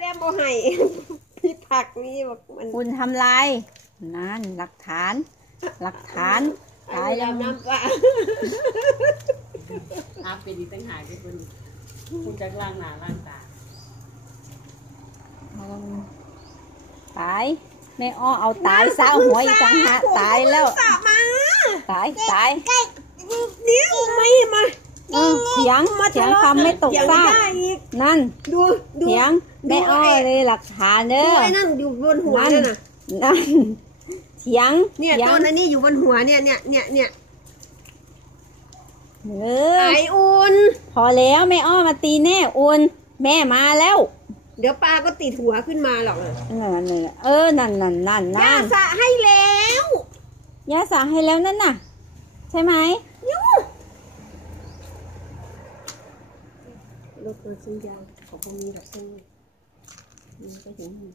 ม่โมให้พี่ผักนี่บอกมันคุณทำลายนั่นหลักฐานตายแล้วน้ำปลาเป็นอีกตั้งหากที่คุณจะล้างหน้าล้างตาตายแม่อ้อเอาตายซะหัวอีกต่างหากตายแล้วตายเดี๋ยวไม่มาเถียงคำไม่ตกซากนั่นดูเถียงแม่อ้อเลยหลักฐานเด้อนั่นอยู่บนหัวนั่นน่ะนั่นเถียงเนี่ยต้นอันนี้อยู่บนหัวเนี่ยไออุ่นพอแล้วแม่อ้อมาตีแน่อุ่นแม่มาแล้วเดี๋ยวปลาก็ติดหัวขึ้นมาหรอกนั่นนั่นย่าสระให้แล้วย่าสระให้แล้วนั่นน่ะใช่ไหมรถมาซื้อยาของพวกนี้แบบนี้ก็เห็น